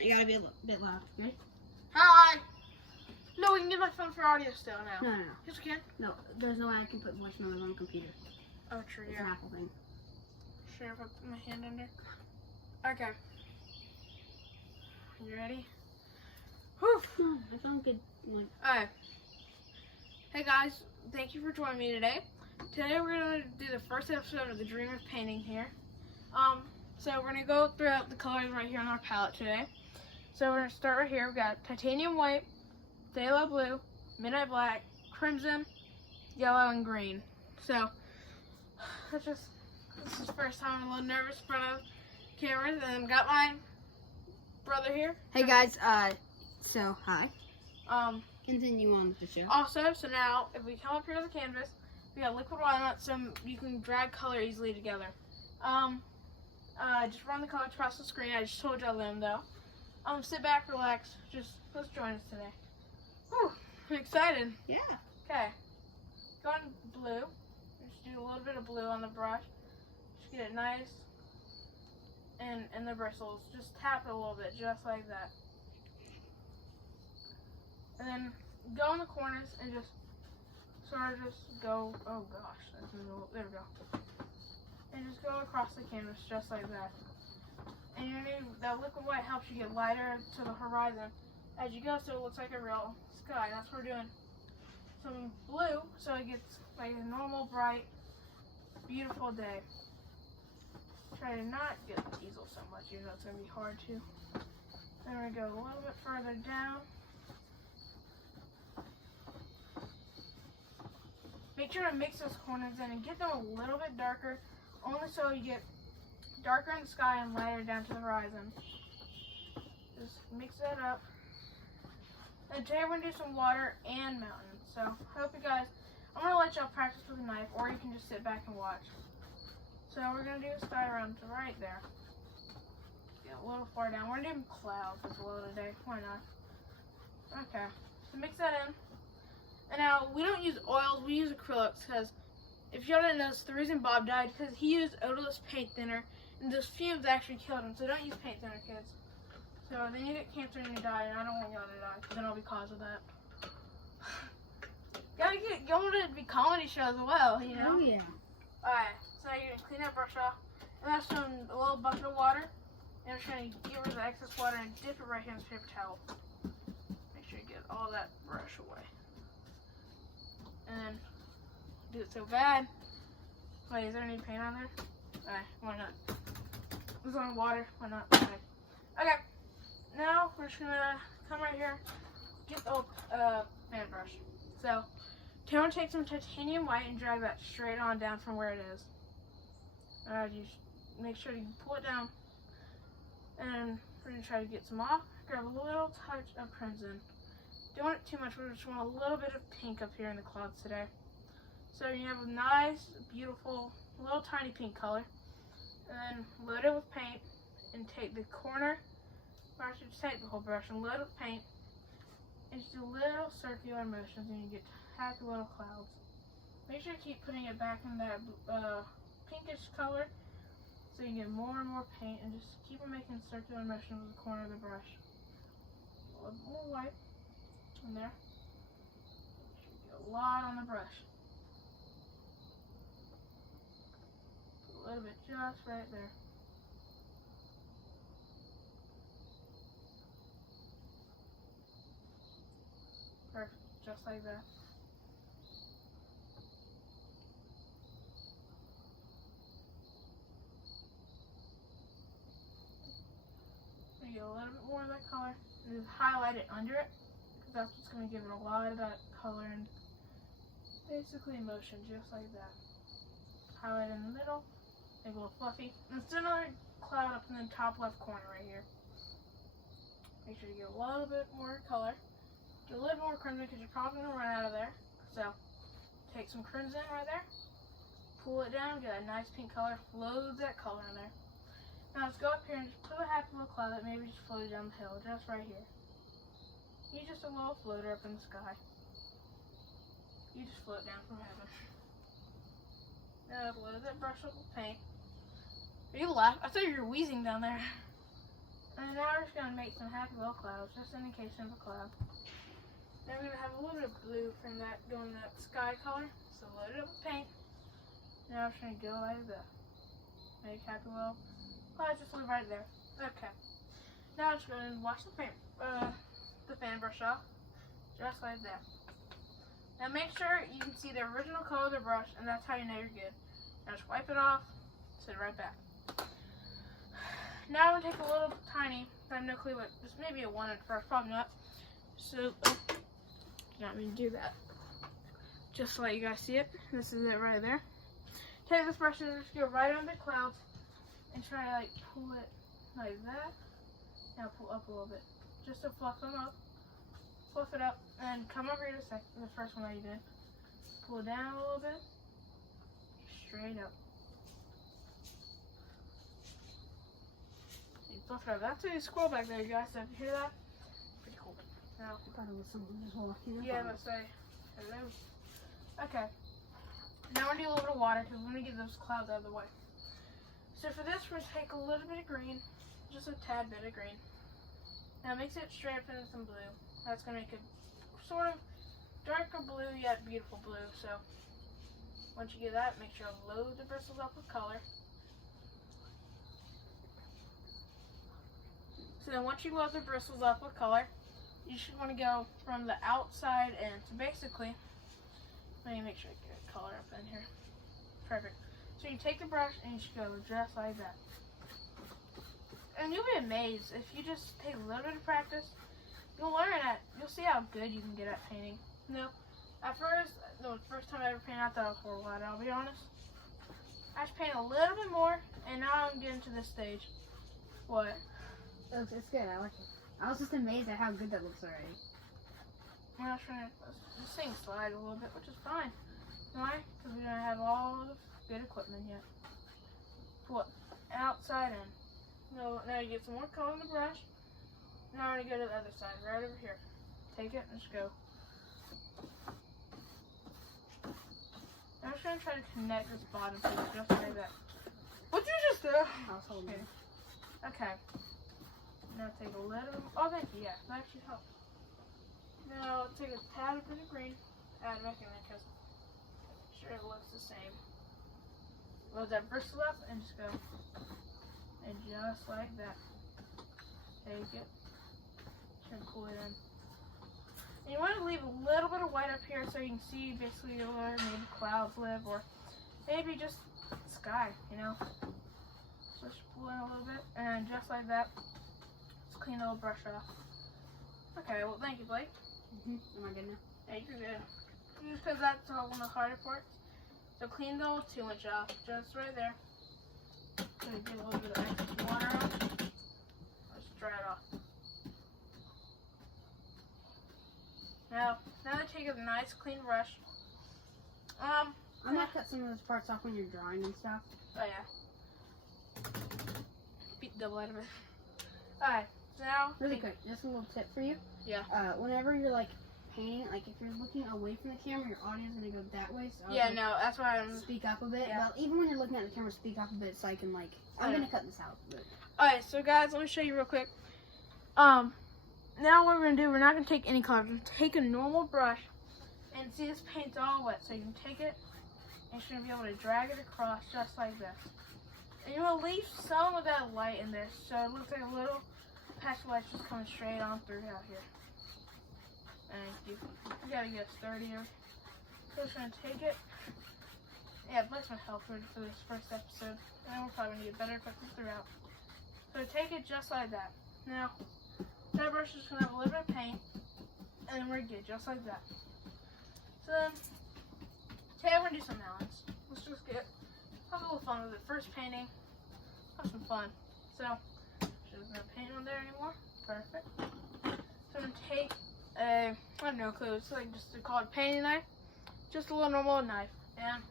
You gotta be a bit loud. Ready? Hi! No, we can get my phone for audio still now. No. Yes, we can. No, there's no way I can put voice memos on a computer. Oh, true, It's an yeah. Apple thing. Sure, put my hand under. Okay. You ready? Whew. No, I sound good. Like, Alright. Hey guys, thank you for joining me today. Today we're going to do the first episode of the Dream of Painting here. So we're going to go throughout the colors right here on our palette today. So we're going to start right here. We've got titanium white, phthalo blue, midnight black, crimson, yellow, and green. So this is the first time I'm a little nervous in front of cameras, and I've got my brother here. hey guys, so hi. Continue on with the show. Also, so now if we come up here to the canvas, we got liquid walnut, so you can drag color easily together. Just run the color across the screen. I just told y'all them though. Sit back, relax. Let's join us today. Whew, I'm excited. Yeah. Okay. Go on blue. Just do a little bit of blue on the brush. Just get it nice. And the bristles. Just tap it a little bit, just like that. And then go in the corners and just sort of just go, oh gosh, there we go. And just go across the canvas just like that. And that liquid white helps you get lighter to the horizon as you go, so it looks like a real sky. That's what we're doing. Some blue, so it gets like a normal, bright, beautiful day. Try to not get the easel so much, even though it's going to be hard to. Then we go a little bit further down. Make sure to mix those corners in and get them a little bit darker, only so you get darker in the sky and lighter down to the horizon. Just mix that up. And today we're going to do some water and mountains. So I hope you guys, I'm going to let y'all practice with a knife, or you can just sit back and watch. So we're going to do a sky around to right there. Get a little far down. We're going to do clouds as well today. Why not? Okay. So mix that in. And now, we don't use oils, we use acrylics, because if y'all didn't notice, the reason Bob died because he used odorless paint thinner, and those fumes actually killed him. So don't use paint thinner, kids. So then you get cancer and you die, and I don't want y'all to die, because then I'll be cause of that. Y'all want it to be comedy shows as well, you know? Oh yeah. Alright, so now you're going to clean that brush off, and that's from a little bucket of water, and I'm just going to get rid of the excess water and dip it right here in this paper towel. Make sure you get all that brush away. And then do it so bad. Wait, is there any paint on there? Alright, why not? It's on water, why not? Okay, now we're just gonna come right here, get the fan brush. So, I'm gonna take some titanium white and drag that straight on down from where it is. You make sure you pull it down, and we're gonna try to get some off. Grab a little touch of crimson. Don't want it too much, we just want a little bit of pink up here in the clouds today. So you have a nice, beautiful, little tiny pink color. And then load it with paint and take the corner, or I should take the whole brush and load it with paint. And just do little circular motions and you get happy little clouds. Make sure you keep putting it back in that pinkish color so you get more and more paint, and just keep on making circular motions with the corner of the brush. A little more white. In there. Get a lot on the brush. Put a little bit just right there. Perfect, just like that. You get a little bit more of that color and just highlight it under it. That's what's going to give it a lot of that color and basically motion, just like that. Highlight in the middle, make it a little fluffy. And it's another cloud up in the top left corner right here. Make sure you get a little bit more color. Get a little more crimson because you're probably going to run out of there. So, take some crimson right there. Pull it down, get a nice pink color, float that color in there. Now let's go up here and just put a happy little cloud that maybe just floated down the hill, just right here. You're just a little floater up in the sky. You just float down from heaven. Now load that brush up with paint. Are you laughing? I thought you were wheezing down there. And now we're just going to make some happy little clouds, just in the case of a cloud. Then we're going to have a little bit of blue from that, going that sky color. So load it up with paint. Now we're just going to go like that. Make happy little clouds, just live right there. Okay. Now I'm just going to wash the paint, the fan brush off, just like that. Now make sure you can see the original color of the brush, and that's how you know you're good. Now just wipe it off, set it right back. Now I'm going to take a little tiny, I have no clue what, this may be a 1 at first, probably not. So, not mean to do that. Just to let you guys see it. This is it right there. Take this brush and just go right on the clouds and try to like pull it like that. Now pull up a little bit. Just to fluff them up. Fluff it up and come over here to the first one that you did. Pull it down a little bit. Straight up. Fluff it up. That's a squirrel back there, you guys. So if you hear that, pretty cool. Now, I thought it was someone just walking up. yeah, let's say hello. Okay. Now we're gonna do a little bit of water because we're gonna get those clouds out of the way. So for this, we're gonna take a little bit of green, just a tad bit of green. Now mix it straight up into some blue. That's gonna make it sort of darker blue yet beautiful blue. So once you get that, make sure to load the bristles up with color. So then once you load the bristles up with color, you should want to go from the outside in. So basically, let me make sure I get color up in here. Perfect. So you take the brush and you should go just like that. And you'll be amazed if you just take a little bit of practice. You'll learn that. You'll see how good you can get at painting. No, at first, the first time I ever painted, I thought I was horrible at it, I'll be honest. I just paint a little bit more, and now I'm getting to this stage. What? It's good. I like it. I was just amazed at how good that looks already. I'm not trying to. This thing slides a little bit, which is fine. Why? Because we don't have all the good equipment yet. Pull it outside in. No, now you get some more color in the brush. Now we're going to go to the other side, right over here. Take it and just go. I'm just going to try to connect this bottom piece just like that. What'd you just do? I was holding it. Okay. Now take a little. Oh, thank you. Yeah, that actually helps. Now take a tad bit of green. Add back in there because I'm sure it looks the same. Load that bristle up and just go. And just like that. Take it. And pull it in. And you want to leave a little bit of white up here so you can see basically where maybe clouds live or maybe just sky, you know. So just pull in a little bit and just like that. Just clean the little brush off. Okay, well thank you, Blake. Am I good now? Yeah, you're good. Just because that's one of the harder parts. So clean the old 2-inch off, just right there. Gonna get a little bit of extra water on. Let's dry it off. Now that take a nice clean brush. I'm gonna cut some of those parts off when you're drawing and stuff. Oh yeah. Beat the double out of it. Alright, so now Really quick, just a little tip for you. Yeah. Whenever you're like painting, like if you're looking away from the camera, your audio's gonna go that way. So yeah, no, that's why I'm. speak up a bit. Yeah. But even when you're looking at the camera, speak up a bit so I can like. I'm gonna cut this out. But... Alright, so guys, let me show you real quick. Now what we're gonna do, we're not gonna take any color. We're gonna take a normal brush and see this paint's all wet. So you can take it and you're gonna be able to drag it across just like this. And you will leave some of that light in there, so it looks like a little patch of light just coming straight on through out here. And you gotta get sturdier. So we're just gonna take it. Yeah, Blake's gonna help for this first episode. And we're probably gonna get better equipment throughout. So take it just like that. Now, that brush is gonna have a little bit of paint, and then we're good, just like that. So then, today we're gonna do some melons. Let's just have a little fun with it. First painting, have some fun. So, there's no paint on there anymore. Perfect. So I'm gonna take a, I have no clue, it's like just called a painting knife. Just a little normal knife. And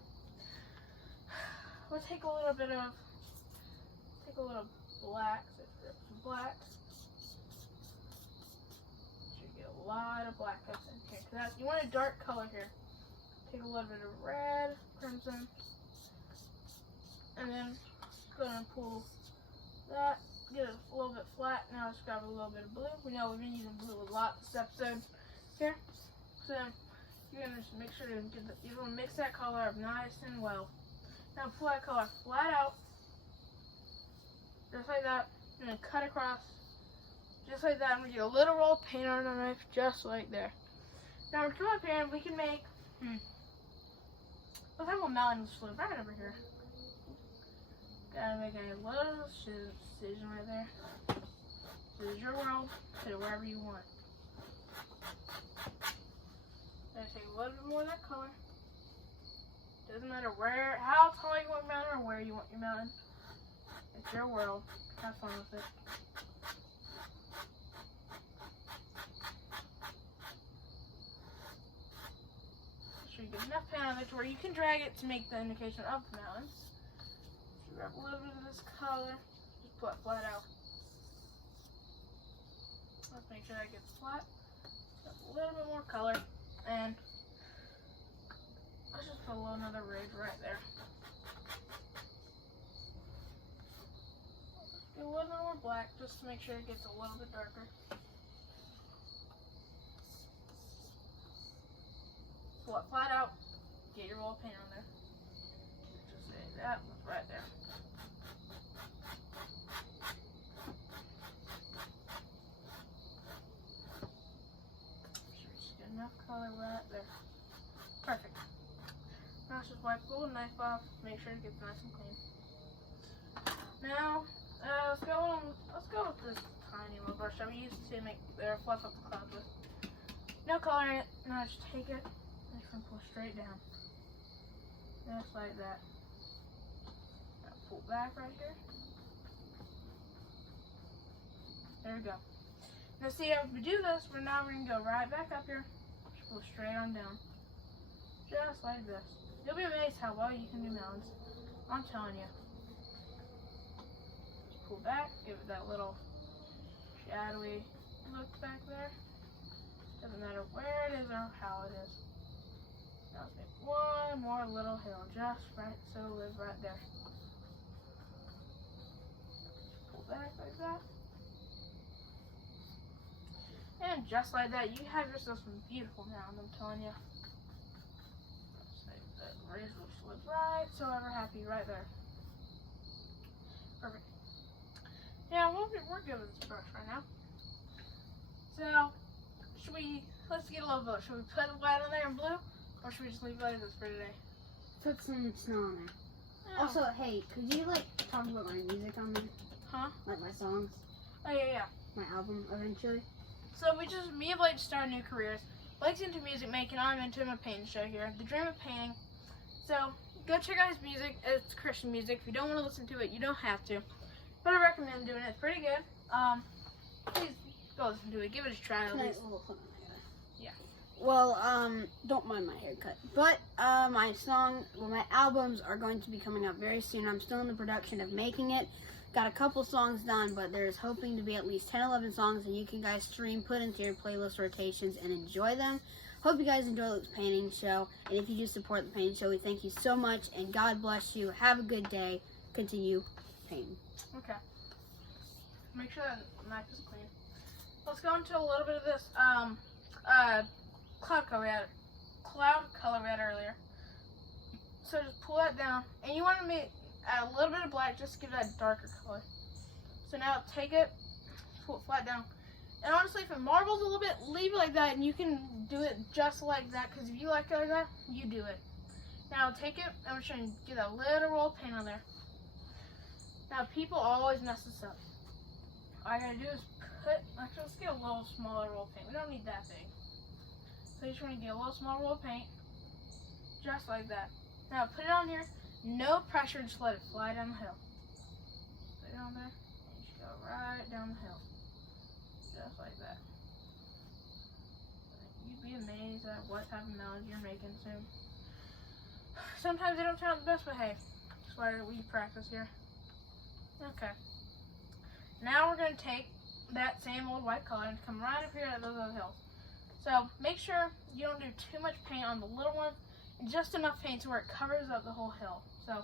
we'll take a little bit of, black. Black. Should get a lot of black up in here. Cause you want a dark color here. Take a little bit of red, crimson, and then go and pull that get it a little bit flat. Now let's grab a little bit of blue. We know we've been using blue a lot this episode here. So you're gonna just make sure to you want to mix that color up nice and well. Now pull that color flat out, just like that. You're gonna cut across, just like that. I'm gonna get a little roll of paint on the knife, just like there. Now we're come up here and we can make. Let's have a mountain float right over here. Gotta make a little decision right there. This is your world. Put it wherever you want. Gotta take a little bit more of that color. Doesn't matter how tall you want your mountain or where you want your mountain. It's your world. Have fun with it. Make sure you get enough paint on it to where you can drag it to make the indication of the mountains. Grab a little bit of this color, just put it flat out. Let's make sure that gets flat. Got a little bit more color, and let's just put another ridge right there. Do a little bit more black just to make sure it gets a little bit darker. Pull it flat out, get your roll of paint on there. Just say that right there. Enough color right there. Perfect. Now let's just wipe the little knife off. Make sure it gets nice and clean. Now let's go with this tiny little brush that we used to make fluff up the clouds with. No color in it. Now just take it and just pull straight down. Just like that. Now pull back right here. There we go. Now see, if we do this, we're going to go right back up here. Go straight on down. Just like this. You'll be amazed how well you can do mountains. I'm telling you. Just pull back, give it that little shadowy look back there. Doesn't matter where it is or how it is. Now let's make one more little hill just right so it lives right there. Pull back like that. And just like that, you have yourself some beautiful mountains, I'm telling you. That razor slip right, so ever happy right there. Perfect. Yeah, we're good with this brush right now. So, let's get a little vote. Should we put white on there and blue, or should we just leave it like this for today? Put some snow on there. Oh. Also, hey, could you talk about my music on there? Huh? Like my songs? Oh yeah. My album eventually? So me and Blake just started new careers. Blake's into music making, I'm into my painting show here, The Dream of Painting. So go check out his music. It's Christian music. If you don't want to listen to it, you don't have to. But I recommend doing it. It's pretty good. Please go listen to it. Give it a try at least. Yeah. Well, don't mind my haircut. But my albums are going to be coming up very soon. I'm still in the production of making it. Got a couple songs done, but there's hoping to be at least 10, 11 songs that you can guys stream, put into your playlist rotations, and enjoy them. Hope you guys enjoy this painting show, and if you do support the painting show, we thank you so much, and God bless you. Have a good day. Continue painting. Okay. Make sure that knife is clean. Let's go into a little bit of this cloud color we had earlier. So just pull that down, and you want to add a little bit of black just to give that a darker color. So now take it, pull it flat down. And honestly, if it marbles a little bit, leave it like that, and you can do it just like that, because if you like it like that, you do it. Now take it, and we're trying to get that little roll of paint on there. Now people always mess this up. All I gotta do is actually let's get a little smaller roll of paint. We don't need that big. So you're trying to get a little small roll of paint, just like that. Now put it on here. No pressure, just let it fly down the hill. Put it on there, and just go right down the hill. Just like that. You'd be amazed at what type of mountains you're making soon. Sometimes they don't turn out the best, but hey, that's why we practice here. Okay. Now we're going to take that same old white color and come right up here at those other hills. So make sure you don't do too much paint on the little one, and just enough paint to where it covers up the whole hill. So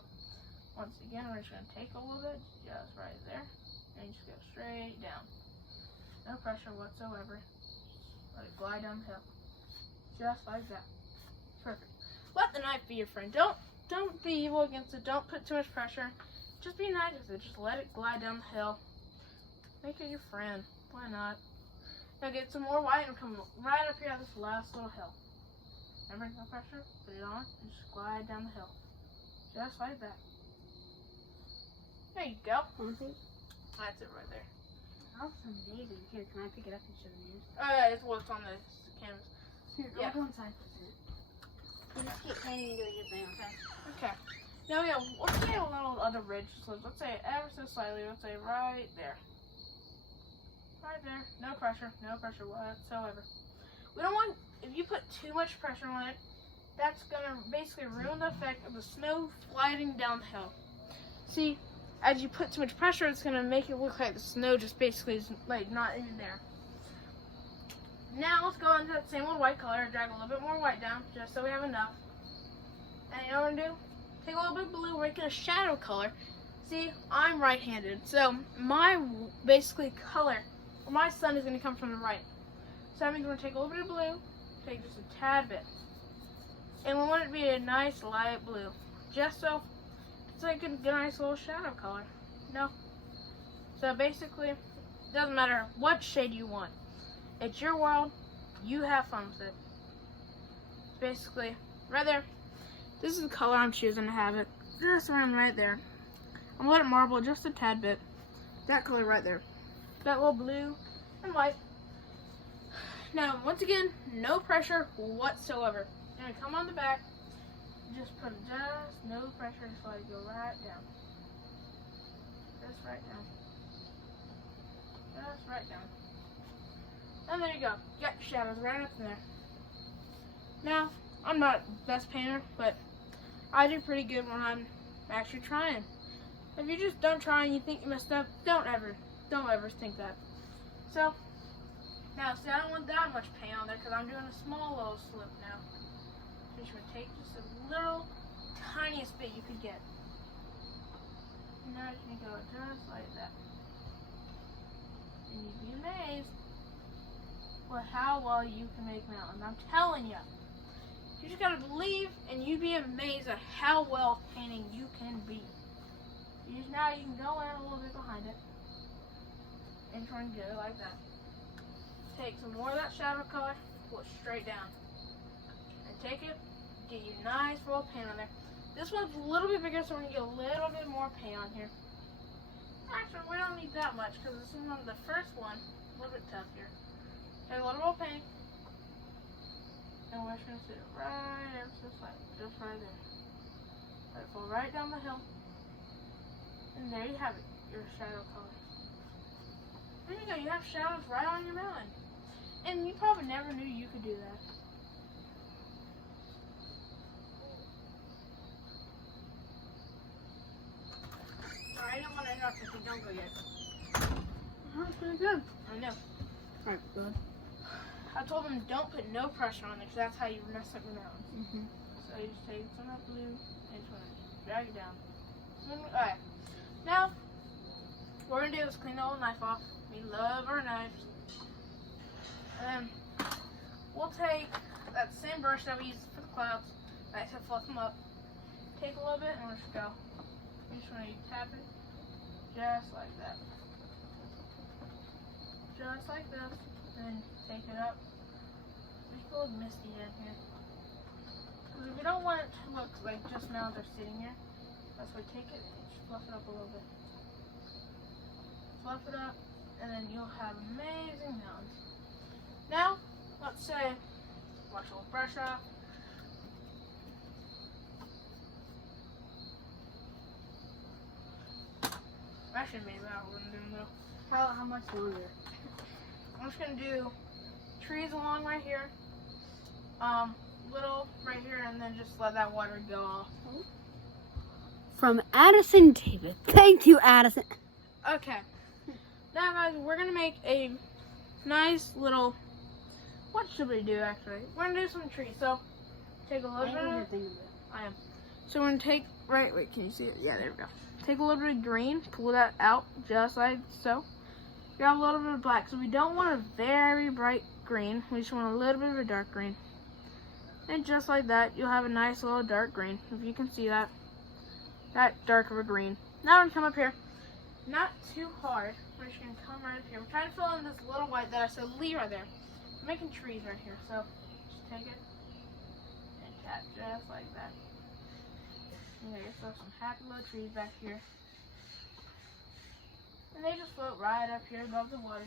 once again, we're just going to take a little bit, just right there. And just go straight down. No pressure whatsoever. Let it glide down the hill. Just like that. Perfect. Let the knife be your friend. Don't be evil against it. Don't put too much pressure. Just be nice with it. Just let it glide down the hill. Make it your friend. Why not? Now get some more white and come right up here at this last little hill. Remember, no pressure. Put it on and just glide down the hill. Just like that. There you go. That's it right there. That looks amazing. Here, can I pick it up and show you? Oh yeah, it's what's on the canvas. Here, Yeah. I'll go inside for a second. You just keep painting and doing your thing, okay? Okay. Now yeah, let's say a little other ridge. So let's say ever so slightly. Let's say right there. Right there. No pressure. No pressure whatsoever. We don't want, if you put too much pressure on it, that's gonna basically ruin the effect of the snow sliding down the hill. See, as you put too much pressure, it's gonna make it look like the snow just basically is like not even there. Now let's go into that same old white color, drag a little bit more white down, just so we have enough. And you know what we're gonna do? Take a little bit of blue, we're making a shadow color. See, I'm right-handed, so my basically color, my sun is gonna come from the right. So that means we're gonna take a little bit of blue, take just a tad bit. And we want it to be a nice light blue, just so it's like a nice little shadow color. No. So basically, it doesn't matter what shade you want. It's your world. You have fun with it. Basically, right there. This is the color I'm choosing to have it. Just around right there. I'm gonna let it marble just a tad bit. That color right there. That little blue and white. Now, once again, no pressure whatsoever. You're gonna come on the back. Just put just no pressure, just let it go right down. Just right down. Just right down. And there you go. You got your shadows right up in there. Now, I'm not the best painter, but I do pretty good when I'm actually trying. If you just don't try and you think you messed up, don't ever think that. So, now see, I don't want that much paint on there because I'm doing a small little slip now. So you're going to take just a little tiniest bit you could get. And now you can go just like that. And you'd be amazed with how well you can make mountains. I'm telling you. You just gotta believe, and you'd be amazed at how well painting you can be. Now you can go in a little bit behind it and try and get it like that. Take some more of that shadow color, pull it straight down, and take it, get you a nice roll of paint on there. This one's a little bit bigger, so we're gonna get a little bit more paint on here. Actually, we don't need that much because this is one of the first one, a little bit tough here. Take a little roll of paint. And we're just going to sit it right ever so slightly, just right there. Let it fall right down the hill. And there you have it, your shadow color. There you go, you have shadows right on your mountain. And you probably never knew you could do that. Alright, I don't want to interrupt if you don't go yet. That's pretty good. I know. Alright, good. I told them don't put no pressure on it because that's how you mess up your mountains. So you just take some of that blue and just want to drag it down. Alright. Now, what we're going to do is clean the old knife off. We love our knives. And then we'll take that same brush that we used for the clouds. I said fluff them up. Take a little bit and we'll just go. You just want to tap it just like that. Just like this. And then take it up. It's a little misty in here. Because if you don't want it to look like just mountains are sitting here, that's why take it and just fluff it up a little bit. Fluff it up, and then you'll have amazing mountains. Now, let's say, wash a little brush off. Actually, maybe I wouldn't do them though. How much longer? I'm just gonna do trees along right here, little right here, and then just let that water go off. From Addison David. Thank you, Addison. Okay. Now, guys, we're gonna make a nice little. What should we do actually? We're gonna do some trees. So, take a little bit of. I am. So we're gonna take. Right. Wait. Can you see it? Yeah. There we go. take a little bit of green, pull that out just like so. Grab a little bit of black. So we don't want a very bright green. We just want a little bit of a dark green. And just like that, you'll have a nice little dark green. If you can see that. That dark of a green. Now we're going to come up here. Not too hard. We're just going to come right up here. We're trying to fill in this little white that I said leave right there. I'm making trees right here. So just take it and tap just like that. And there you go. Some happy little trees back here. And they just float right up here above the water.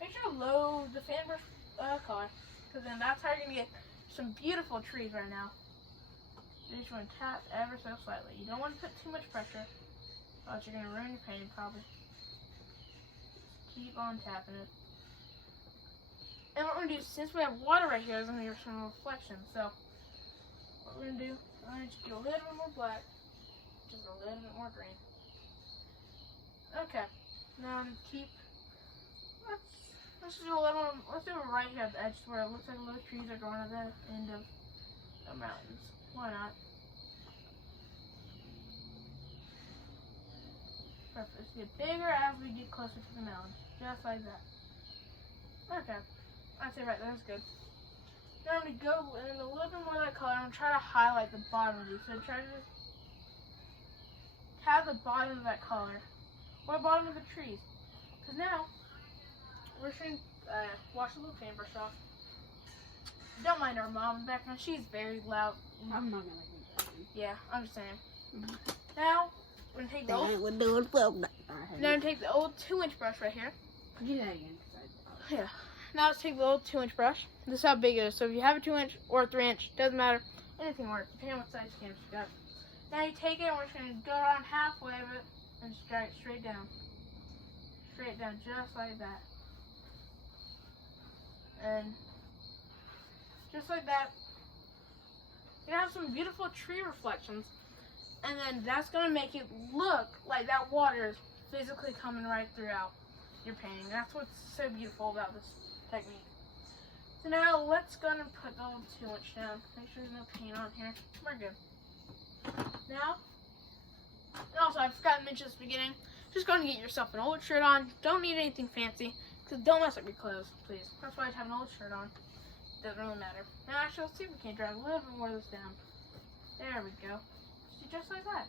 Make sure to load the fan brush color, because then that's how you're going to get some beautiful trees right now. You just want to tap ever so slightly. You don't want to put too much pressure, or else you're going to ruin your painting probably. Keep on tapping it. And what we're going to do, since we have water right here, there's going to be some reflection. So what we're going to do, I'm going to do a little bit more black, just a little bit more green. Okay, now keep, let's do a little, let's do it right here at the edge where it looks like little trees are growing at the end of the mountains. Why not? Perfect. Let's get bigger as we get closer to the mountain. Just like that. Okay, I'd say right there, that's good. Now I'm going to go in a little bit more of that color. I'm going to try to highlight the bottom of these. So try to just have the bottom of that color. Or the bottom of the trees. Because now, we're just going to wash the little paintbrush off. Don't mind our mom in the background. She's very loud. I'm not gonna do that. Yeah, I'm just saying. Now, we're going to take the old, We're doing well. now we're going to take the old 2-inch brush right here. Do that again. Yeah. Now let's take the old 2-inch brush. This is how big it is. So if you have a 2-inch or a 3-inch, doesn't matter. Anything works, depending on what size canvas you got. Now you take it and we're just going to go around halfway of it and just drag it straight down. Straight down, just like that. And just like that, you're going to have some beautiful tree reflections. And then that's going to make it look like that water is physically coming right throughout your painting. That's what's so beautiful about this technique. So now let's go and put the old 2-inch down. Make sure there's no paint on here. We're good. Now, and also I forgot to mention this at the beginning, just go and get yourself an old shirt on. Don't need anything fancy, because don't mess up your clothes, please. That's why I have an old shirt on. Doesn't really matter. Now actually, let's see if we can drag a little bit more of this down. There we go. Just like that.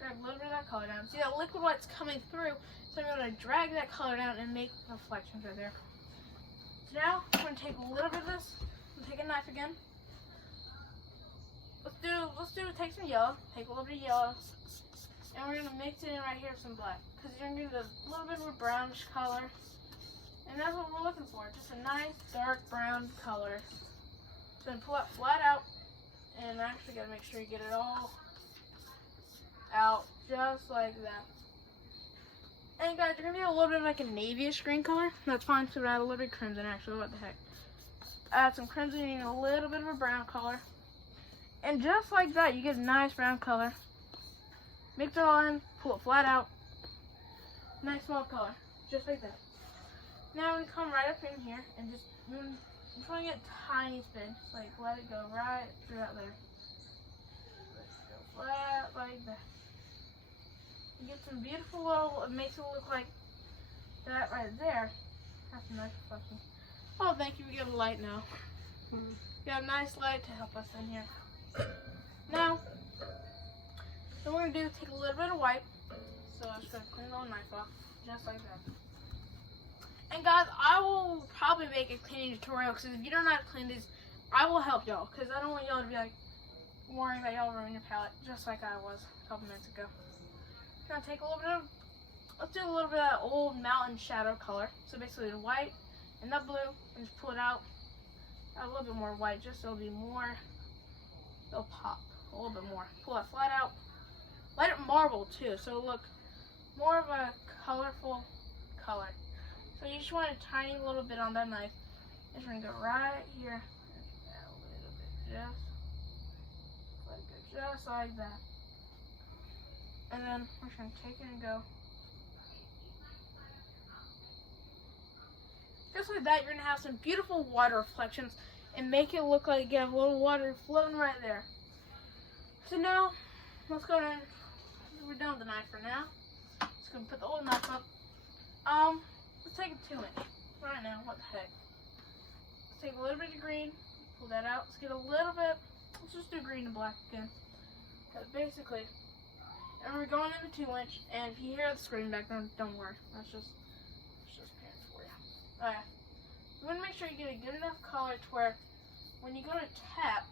Drag a little bit of that color down. See that liquid white's coming through, so I'm going to drag that color down and make reflections right there. So now, I'm going to take a little bit of this, and take a knife again. Take some yellow, take a little bit of yellow, and we're going to mix it in right here with some black. Because you're going to get a little bit of a brownish color, and that's what we're looking for, just a nice dark brown color. So then pull it flat out, and I actually got to make sure you get it all out, just like that. And guys, you're going to get a little bit of like a navyish green color. That's fine, so we'll add a little bit of crimson actually, what the heck. Add some crimson and a little bit of a brown color. And just like that, you get a nice brown color. Mix it all in, pull it flat out. Nice small color, just like that. Now we come right up in here and just want to get a tiny spin. Just like let it go right through out there. Let it go flat like that. You get some beautiful little, it makes it look like that right there. That's a nice reflection. Oh, thank you, we got a light now. We got a nice light to help us in here. Now, what we're going to do is take a little bit of white. So I'm just going to clean the little knife off, just like that. And guys, I will probably make a cleaning tutorial, because if you don't know how to clean these, I will help y'all, because I don't want y'all to be like, worrying that y'all ruin your palette, just like I was a couple minutes ago. Gonna take a little bit of, let's do a little bit of that old mountain shadow color. So basically the white and the blue, and just pull it out. Add a little bit more white, just so it'll be more, it'll pop a little bit more. Pull that flat out. Let it marble too, so it'll look more of a colorful color. So you just want a tiny little bit on that knife. And we're gonna go right here and add a little bit, just like that. And then we're just going to take it and go. Just like that, you're going to have some beautiful water reflections and make it look like you have a little water floating right there. So now, let's go and we're done with the knife for now. Just gonna put the old knife up. Let's take a 2-inch. Right now, what the heck. Let's take a little bit of green, pull that out. Let's get a little bit, let's just do green and black again. But basically, and we're going in the 2-inch, and if you hear the screen back then, don't worry. That's just parents for you. Alright. You want to make sure you get a good enough color to where when you go to tap,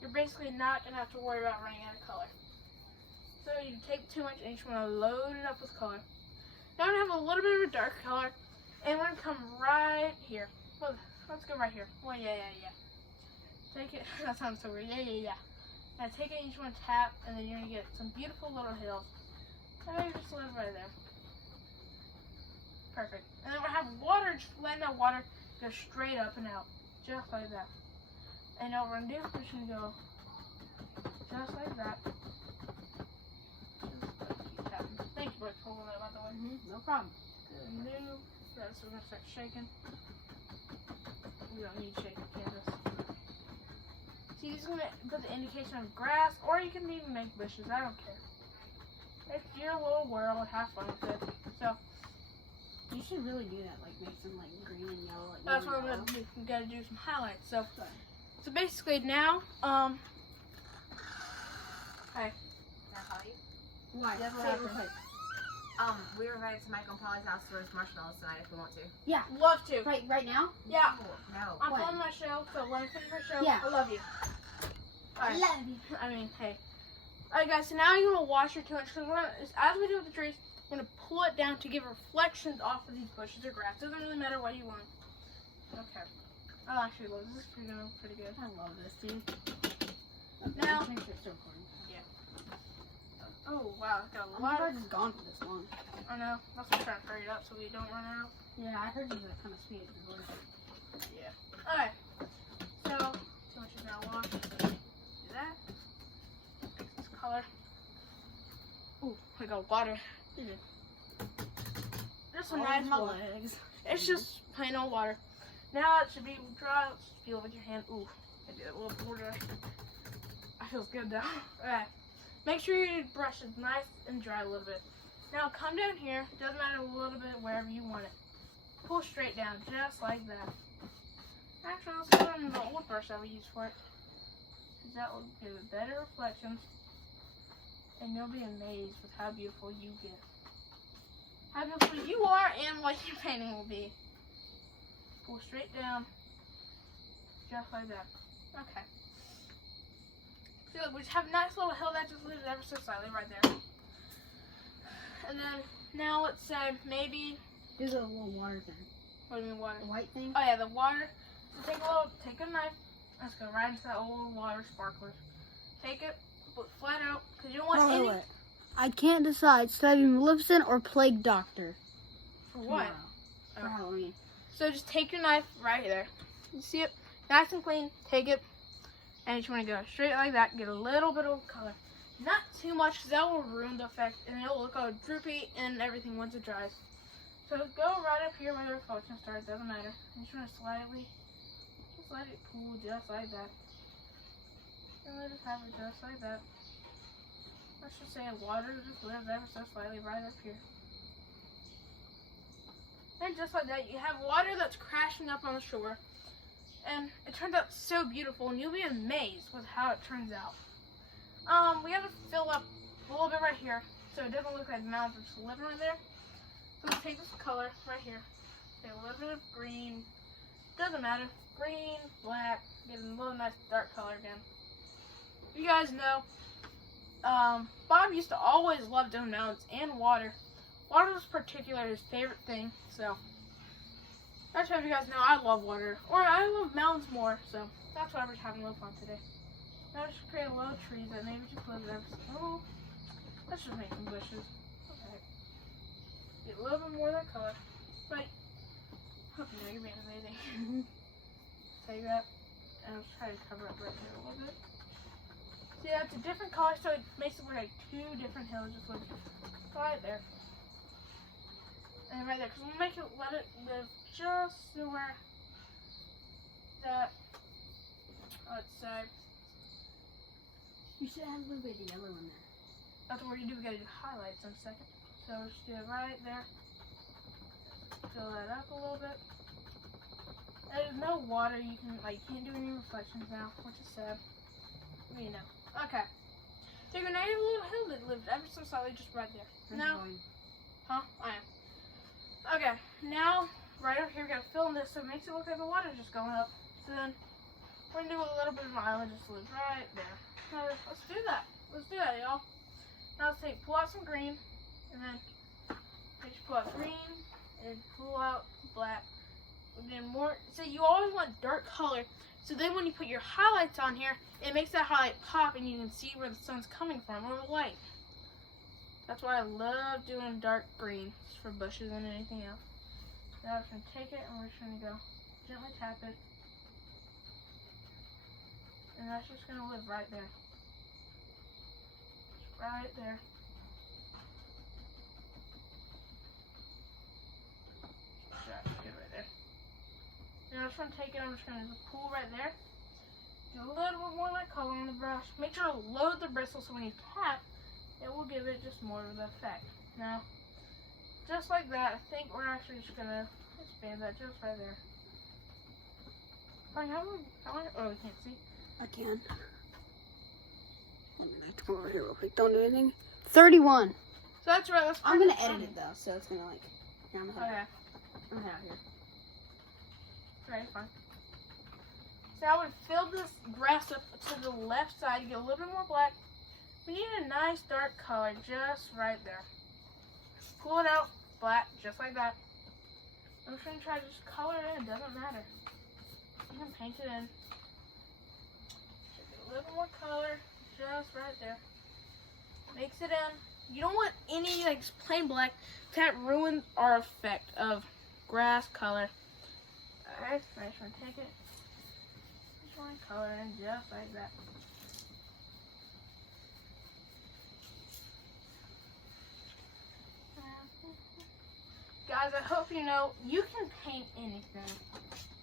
you're basically not going to have to worry about running out of color. So you take the 2-inch and you just want to load it up with color. Now I'm going to have a little bit of a dark color, and we're going to come right here. Well, let's go right here. Well, yeah. Take it. That sounds so weird. Yeah. Now take it and you just want to tap, and then you're going to get some beautiful little hills. And maybe just a little right there. Perfect. And then we'll have water, just letting that water go straight up and out. Just like that. And now what we're going to do, we're just going to go just like that. Keep tapping. Thank you for pulling that, by the way. No problem. Good. New. So we're going to start shaking. We don't need shaking canvas. See, this is going to put the indication of grass, or you can even make bushes. I don't care. It's your little world. Have fun with it. So, You should really do that, like make some like green and yellow. Like that's what I'm gonna do. We gotta do some highlights. So basically now, Can I call you? Why? That's what Favorite happened. place. We were invited to Michael and Polly's house to roast marshmallows tonight if we want to. Yeah. love to. Right now? Yeah. No. I'm When? filming my show, so when I finish my show, Yeah. I love you. Alright. Love you. I mean, hey. Alright, guys. So now you're gonna wash your 2-inch. Because as we do with the trees, we're gonna pull it down to give reflections off of these bushes or grass. Doesn't really matter what you want. Okay. I actually love this. This is pretty good. I love this, dude. Now- Make sure it's still recording. Oh wow, it's got a I'm lot. surprised it's gone for this long. I know. That's why I'm trying to hurry it up so we don't run out. Yeah, I heard you were kind of speed before. Yeah. Alright. So, too much is now washed. Do that. Fix this color. Ooh, I got water. Just a nice my water. legs. It's just plain old water. Now it should be dry. Let's feel it with your hand. Ooh, I did it a little more dry. I feels good though. Alright. Make sure your brush is nice and dry a little bit. Now come down here. Doesn't matter, a little bit wherever you want it. Pull straight down, just like that. Actually, let's put on the old brush that we used for it. Because that will give it better reflections. And you'll be amazed with how beautiful you get. How beautiful you are and what your painting will be. Pull straight down. Just like that. Okay. See, look, we just have a nice little hill that just leaves ever so slightly right there. And then, now let's say maybe, Do the little water thing. what do you mean water? The white thing? Oh yeah, the water. So take a knife. Let's go right into that old water sparkler. Take it, put it flat out, because you don't want any. I can't decide. Should I be Maleficent or Plague Doctor? For what? For Oh. Halloween. So just take your knife right there. You see it? Nice and clean. Take it. And you just want to go straight like that. Get a little bit of color. Not too much, because that will ruin the effect. And it'll look all droopy and everything once it dries. So go right up here where the reflection starts. Doesn't matter. You just want to slightly, just let it pool just like that. And let it have it just like that. Let's just say water just lives ever so slightly right up here. And just like that, you have water that's crashing up on the shore. And it turns out so beautiful, and you'll be amazed with how it turns out. We have to fill up a little bit right here, so it doesn't look like the mountains are just living right there. So let's take this color right here. Take a little bit of green. Doesn't matter. Green, black, get a little nice dark color again. You guys know, Bob used to always love doing mountains and water. Water was particularly his favorite thing, so that's why you guys know I love water. Or I love mountains more, so that's why we're having a little fun today. Now just create a little tree that maybe just lives there. Oh, let's just make some bushes. Okay. Get a little bit more of that color. But hope you know you're being amazing. Take that and I'll try to cover up right here a little bit. See, that's a different color, so it makes it look like two different hills. Just look right there. And right there, because we'll make it, let it live just to where that, let's say, You should have a little bit of yellow in there. That's what we do. We gotta do highlights in a second. So we'll just do it right there. Fill that up a little bit. There's no water. You can't do any reflections now, which is sad. You know. Okay. So you're gonna add a little hill that lives ever so slightly just right there. Now, huh? I am. Okay. Now, right over here, we gotta fill in this so it makes it look like the water's just going up. So then, we're gonna do a little bit of an island just live right there. So let's do that. Let's do that, y'all. Now let's pull out some green, and then just pull out green, and pull out black. And then more. So you always want dark color. So then when you put your highlights on here, it makes that highlight pop, and you can see where the sun's coming from or the light. That's why I love doing dark green for bushes and anything else. Now we're just gonna take it and we're just gonna go gently tap it. And that's just gonna live right there. Just right there. That's good right there. Now I'm just gonna take it, I'm just gonna pull right there. Do a little bit more light color on the brush. Make sure to load the bristles so when you tap, it will give it just more of the effect. Now, just like that, I think we're actually just gonna expand that just right there. Like, oh, we can't see. I can. I'm gonna come over here real quick. Don't do anything. 31. So that's right. Let's. I'm gonna edit it though, so it's gonna like. Here, I'm gonna Okay. I'm gonna have it here. Right, fine. So I would fill this grass up to the left side. You get a little bit more black. We need a nice dark color just right there. Pull it out, black, just like that. I'm just gonna try to just color it in. It doesn't matter. You can paint it in. Just get a little more color, just right there. Mix it in. You don't want any like plain black. That ruins our effect of grass color. Alright, I just want to take it. Just want to color in just like that. Guys, I hope you know you can paint anything.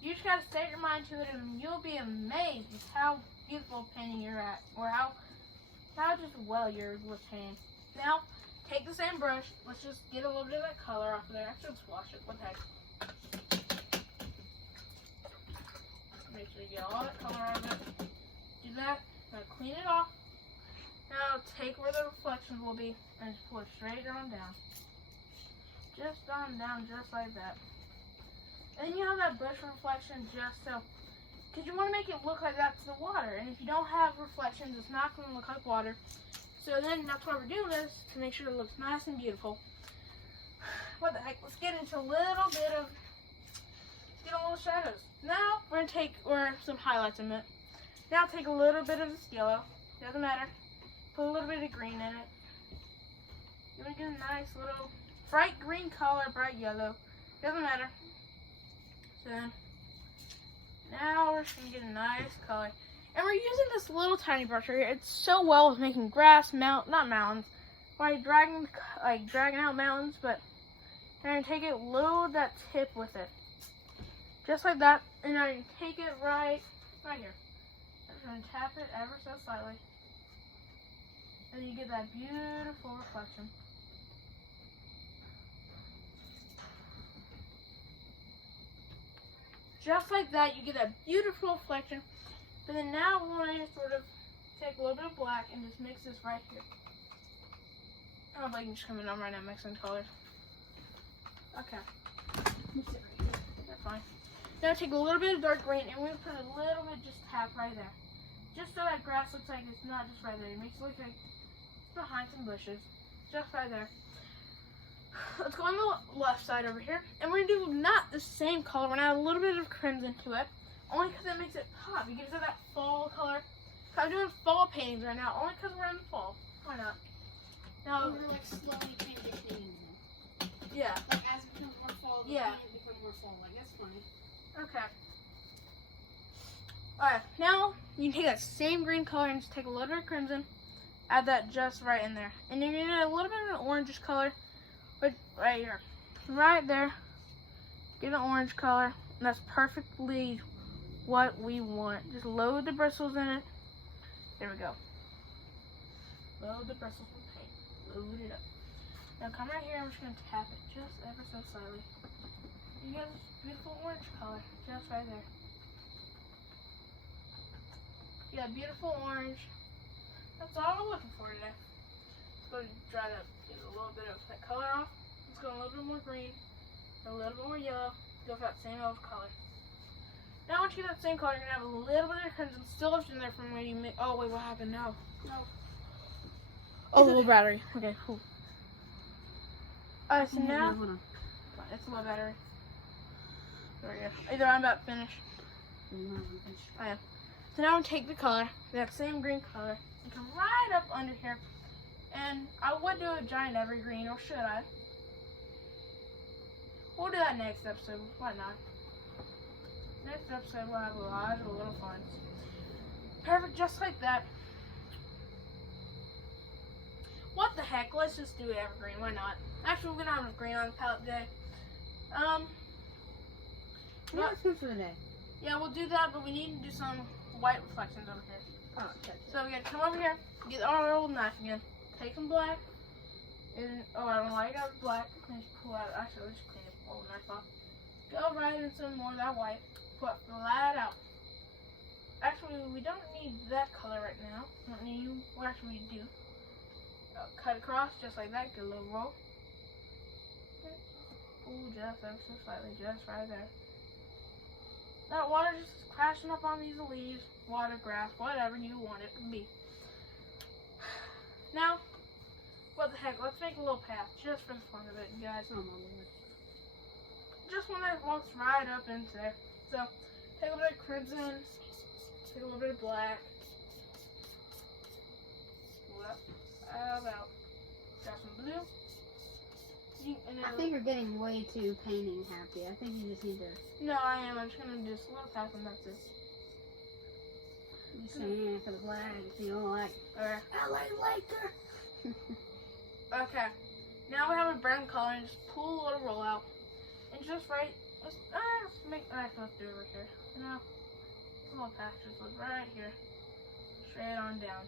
You just gotta set your mind to it, and you'll be amazed at how beautiful painting you're at, or how just well you're with painting. Now, take the same brush. Let's just get a little bit of that color off of there. Actually, let's wash it. What the heck? Make sure you get all that color out of it. Do that. Now clean it off. Now take where the reflections will be and just pull it straight on down. Just on down, just like that. And then you have that brush reflection just so, because you want to make it look like that's the water. And if you don't have reflections, it's not going to look like water. So then that's why we're doing this, to make sure it looks nice and beautiful. What the heck? Let's get into a little bit of, get a little shadows. Now we're going to take, or some highlights in it. Now take a little bit of this yellow. Doesn't matter. Put a little bit of green in it. You want to get a nice little bright green color, bright yellow. Doesn't matter. So now we're just going to get a nice color. And we're using this little tiny brush right here. It's so well with making grass, not mountains. Like dragging out mountains, but we're going to take it, load that tip with it. Just like that. And now you take it right here. I'm going to tap it ever so slightly. And you get that beautiful reflection. Just like that, you get that beautiful reflection. But then now we want to sort of take a little bit of black and just mix this right here. I don't know if I can just come in on right now mixing colors. Okay. That's fine. Now take a little bit of dark green and we're going to put a little bit, just tap right there. Just so that grass looks like it's not just right there. It makes it look like it's behind some bushes. Just right there. Let's go on the left side over here. And we're going to do not the same color. We're going to add a little bit of crimson to it. Only because it makes it pop. It gives it that fall color. I'm doing fall paintings right now. Only because we're in the fall. Why not? Now, We're like slowly transitioning. yeah. Like as it becomes more fall, the Yeah. paint becomes more fall. Like that's funny. Okay. Alright, now you can take that same green color and just take a little bit of crimson. Add that just right in there. And you're going to get a little bit of an orangish color. But right here. Right there. Get an orange color. And that's perfectly what we want. Just load the bristles in it. There we go. Load the bristles with paint. load it up. Now come right here, I'm just gonna tap it just ever so slightly. You get this beautiful orange color, just right there. You got beautiful orange. That's all I'm looking for today. Let's go dry that, get a little bit of that color off. Let's go a little bit more green, a little bit more yellow. Go for that same old color. Now once you get that same color, you're gonna have a little bit of crimson still left in there from where you made. Oh wait, what happened now? No. Oh, the little battery. Okay, cool. Alright, so No, now hold on. it's a low battery. There we go. Either I'm about finished. Oh yeah. So now I'm gonna take the color, that same green color, and come right up under here. And I would do a giant evergreen, or should I? We'll do that next episode. Why not? Next episode we'll have a lot of little fun. Perfect, just like that. What the heck? Let's just do evergreen. Why not? Actually, we're gonna have a green on the palette today. No, it's good for the day. Yeah, we'll do that, but we need to do some white reflections over here. Oh, okay. So we gotta come over here, get our old knife again, take some black, and I don't know why you got black. Let's pull out. Actually, let's clean the old knife off. Go right in some more of that white. Pull it flat out. Actually, we don't need that color right now. Don't need. Well, actually, we do. Cut across just like that. Get a little roll. Ooh, just ever so slightly, just right there. That water just crashing up on these leaves, water, grass, whatever you want it to be. Now, what the heck? Let's make a little path just for the fun of it, you guys. Oh, my Lord. Just one that walks right up into there. So, take a little bit of crimson, take a little bit of black. Pull that out. Grab some blue. I think you're getting way too painting happy. I think you just need to. No, I am. I'm just gonna do a little path and that's it. You saying for the flag, if you don't like. Alright. LA Laker. Okay. Now we have a brown color and just pull a little roll out. And just right. Let's make. Alright, let's do it right here. Now, a little path just goes right here. Straight on down.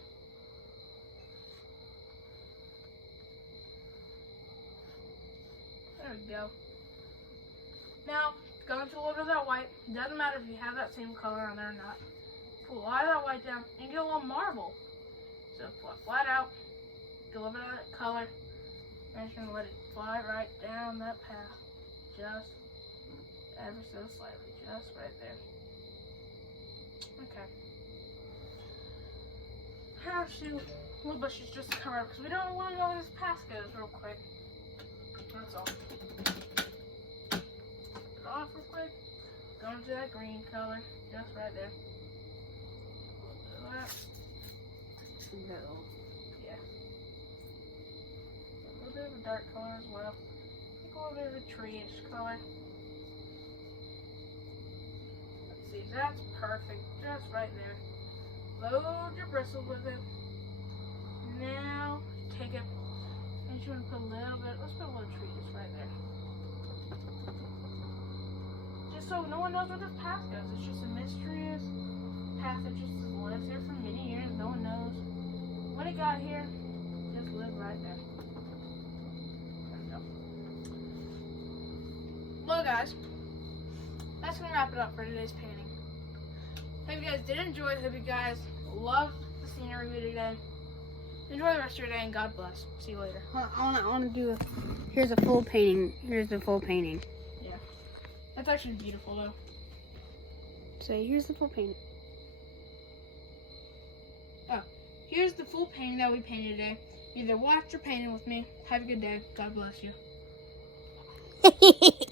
There we go. Now, go into a little bit of that white. It doesn't matter if you have that same color on there or not. Pull a lot of that white down and get a little marble. So pull it flat out. Get a little bit of that color. And you're going to let it fly right down that path. Just ever so slightly. Just right there. Okay. Have to little bushes just to cover up because we don't want to know where this path goes real quick. That's all. Put it off real quick. Go into that green color, just right there. A little bit of that. No. Yeah. A little bit of a dark color as well. Take a little bit of a tree-ish color. Let's see, that's perfect. Just right there. Load your bristles with it. Now, take it. And you want to put a little bit, let's put a little tree just right there. Just so no one knows where this path goes. It's just a mysterious path that just lives here for many years. No one knows when it got here. Just lived right there. There we go. Well, guys, that's going to wrap it up for today's painting. Hope you guys did enjoy it. Hope you guys loved the scenery we did today. Enjoy the rest of your day and God bless. See you later. I want to do a. Here's a full painting. Here's the full painting. Yeah. That's actually beautiful though. Say, here's the full painting. Oh, here's the full painting that we painted today. Either watch or paint it with me. Have a good day. God bless you.